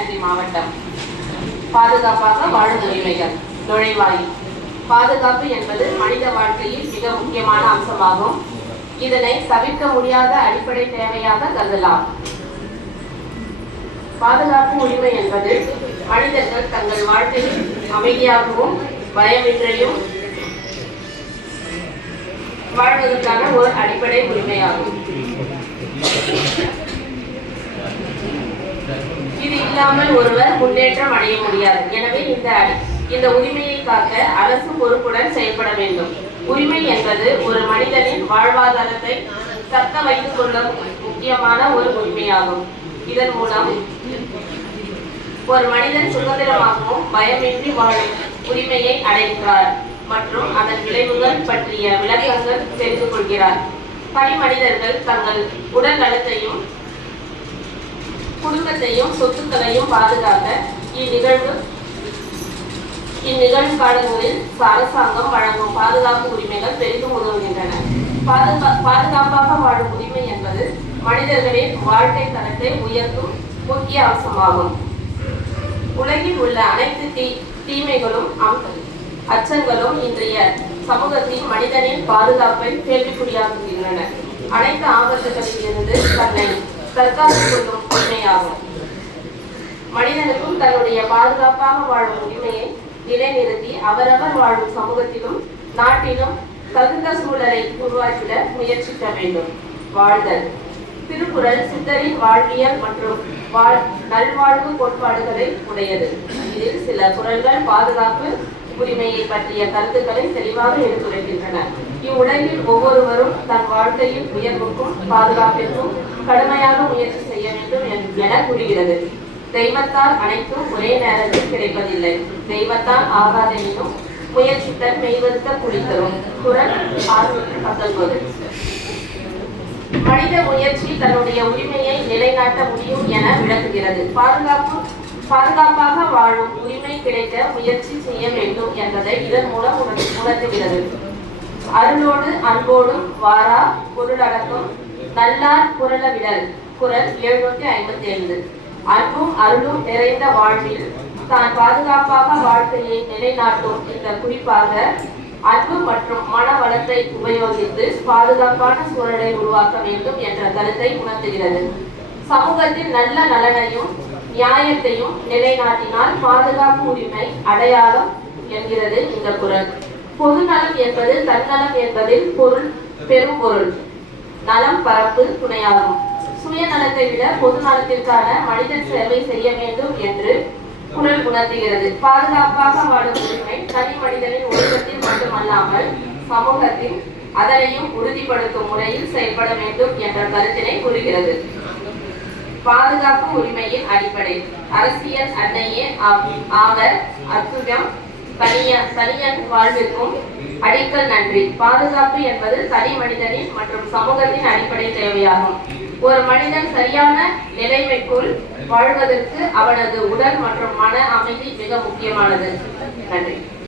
கிருஷ்ணகிரி மாவட்டம். பாதுகாப்பாக வாழும் உரிமைகள். நுழைவாயில். பாதுகாப்பு என்பது மனித வாழ்க்கையில் மிக முக்கியமான அம்சமாகும். இதனை தவிர்க்க முடியாத அடிப்படை தேவையாக கருதலாம். பாதுகாப்பு உரிமை என்பது மனிதர்கள் தங்கள் வாழ்க்கையில் அமைதியாகவும் பயமின்றியும் வாழ்வதற்கான ஒரு அடிப்படை உரிமையாகும். இல்லாமல் ஒருவர் முன்னேற்றம் அடைய முடியாது. எனவே இந்த இந்த உரிமையை காக்க அரசு பொறுப்புடன் செயல்பட வேண்டும். உரிமை என்பது ஒரு மனிதனின் வாழ்வாதாரத்தை தக்க வைத்துக் கொள்ள முக்கியமான ஒரு உரிமையாகும். இதன் மூலம் ஒரு மனிதன் சுதந்திரமாகவும் பயமின்றி வாழும் உரிமையை அடைகிறார் மற்றும் அதன் விளைவுகள் பற்றிய விளக்கங்கள் தெரிந்து கொள்கிறார். பணி மனிதர்கள் தங்கள் உடல் நலத்தையும் குடும்பத்தையும் சொத்துக்களையும் பாதுகாக்க இந்நிகழ்வு இந்நிகழ்வு காலங்களில் அரசாங்கம் வழங்கும் பாதுகாப்பு உரிமைகள் பெரிதும் உதவுகின்றன. பாதுகா பாதுகாப்பாக வாழும் உரிமை என்பது மனிதர்களின் வாழ்க்கை தரத்தை உயர்த்தும் முக்கிய அம்சமாகும். உலகில் உள்ள அனைத்து தீ தீமைகளும் அச்சங்களும் இன்றைய சமூகத்தில் மனிதனின் பாதுகாப்பை கேள்விக்குறியாக்குகின்றன. அனைத்து ஆபத்துகளில் இருந்து தன்னை தற்காத்துக் கொள்ளும் உரிமையாகும் மனிதனுக்கும் தன்னுடைய பாதுகாப்பாக வாழும் உரிமையை நிலைநிறுத்தி அவரவர் வாழும் சமூகத்திலும் நாட்டிலும் தகுந்த சூழலை உருவாக்கிட முயற்சிக்க வேண்டும். வாழ்தல். திருக்குறள் சித்தரின் வாழ்வியல் மற்றும் வாழ் நல்வாழ்வு கோட்பாடுகளை உடையது. இதில் சில குரல்கள் பாதுகாப்பு உரிமையை பற்றிய கருத்துக்களை தெளிவாக எடுத்துரைக்கின்றன. இவ்வுலகில் ஒவ்வொருவரும் தன் வாழ்க்கையில் உயர்வுக்கும் பாதுகாப்பிற்கும் கடுமையாக முயற்சி செய்ய வேண்டும் என்- என கூறுகிறது. தெய்வத்தால் அனைத்தும் ஒரே நேரத்தில் கிடைப்பதில்லை. தெய்வத்தால் ஆகாதெனினும் முயற்சித்தல் மெய்வருத்த குளித்தரும் குரல் பத்தொன்பது. மனித முயற்சி தன்னுடைய உரிமையை நிலைநாட்ட முடியும் என விளக்குகிறது. பாதுகாப்பு பாதுகாப்பாக வாழும் உரிமை கிடைக்க முயற்சி செய்ய வேண்டும் என்பதை இதன் மூலம் உணர்த்துகிறது. அருளோடு அன்போடும் வாரா பொருளடக்கம் நல்லார் குரலவிடல் குரல் எழுநூத்தி ஐம்பத்தி ஐந்து. அன்பும் அருளும் நிறைந்த வாழ்வில் தான் பாதுகாப்பாக வாழ்க்கையை நிலைநாட்டும் இந்த குறிப்பாக அன்பு மற்றும் மன வளத்தை உபயோகித்து பாதுகாப்பான சூழலை உருவாக்க வேண்டும் என்ற கருத்தை உணர்த்துகிறது. சமூகத்தில் நல்ல நலனையும் நியாயத்தையும் நிலைநாட்டினால் பாதுகாப்பு உரிமை அடையாளம் என்கிறது இந்த குரல். பொதுநலம் என்பது தன்னலம் என்பதில் பொருள் பெரும் பொருள். நலம் பரப்பு துணையாகும். சுயநலத்தை விட பொது நலத்திற்கான மனித சேவை செய்ய வேண்டும் என்று குரல் உணர்த்துகிறது. பாதுகாப்பாக வாழும் உரிமை தனி மனிதனின் ஒழுக்கத்தில் மட்டுமல்லாமல் சமூகத்தில் அதனையும் உறுதிப்படுத்தும் முறையில் செயல்பட வேண்டும் என்ற கருத்தினை கூறுகிறது. பாதுகாப்பு உரிமையின் அடிப்படை அரசியல் அன்னையே ஆம்- ஆவர் அத்துடம் தனிய தனியன் வாழ்விற்கும் அடிக்கல் நன்றி. பாதுகாப்பு என்பது தனி மனிதனின் மற்றும் சமூகத்தின் அடிப்படை தேவையாகும். ஒரு மனிதன் சரியான நிலைமைக்குள் வாழ்வதற்கு அவனது உடல் மற்றும் மன அமைதி மிக முக்கியமானது. நன்றி.